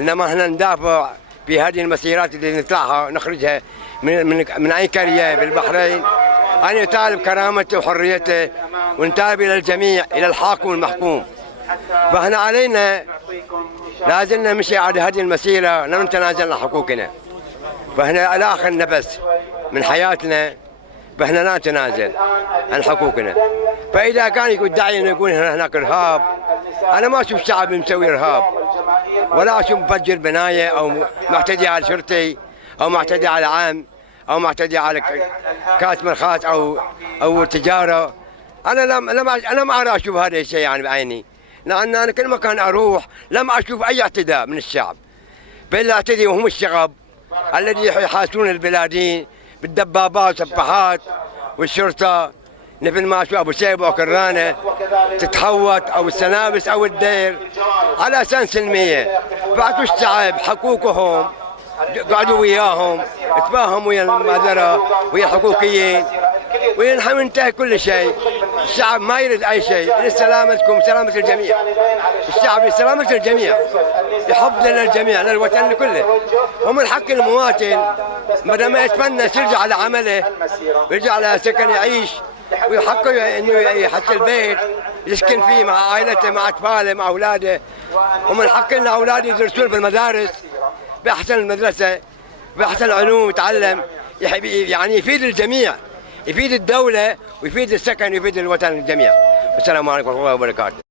انما احنا ندافع في هذه المسيرات اللي نطلعها نخرجها من اي قريه بالبحرين ان يطالب كرامته وحريته، ونتابع الى الجميع، الى الحاكم والمحكوم. فاحنا علينا لازم نمشي على هذه المسيره، لا نتنازل عن حقوقنا. فاحنا على اخر نفس من حياتنا، فاحنا لا نتنازل عن حقوقنا. فاذا كان يدعي انه يقول هناك ارهاب، انا ما اشوف شعب مسوي ارهاب، ولا اشوف مفجر بنايه او معتدي على شرطي او معتدي على عام او معتدي على كاتم خاص او تجاره. انا ما ارى اشوف هذا الشيء يعني بعيني، لان انا كل مكان اروح لم اشوف اي اعتداء من الشعب، بل الاعتداء وهم الشغب الذي يحاصرون البلادين بالدبابات والسفاحات والشرطه، مثل ما اشوف ابو شيبه وكرانه تتحوط او السنابس او الدير على اساس سلميه. فاعطوا الشعب حقوقهم، قعدوا وياهم، تفاهموا ويا المعذره ويا الحقوقيين، وينتهي كل شيء. الشعب ما يريد اي شيء، لسلامتكم سلامه الجميع. الشعب لسلامه الجميع، يحب لنا الجميع، للوطن كله. ومن حق المواطن بدل ما يتمنى يرجع على عمله ويرجع على سكن يعيش، ويحقه انه يحصل بيت يسكن فيه مع عائلته مع اطفاله مع اولاده. ومن حق ان اولاده يدرسون بالمدارس باحسن المدرسه باحسن العلوم، يتعلم يعني يفيد الجميع، يفيد الدوله ويفيد السكن ويفيد الوطن الجميع. والسلام عليكم ورحمه الله وبركاته.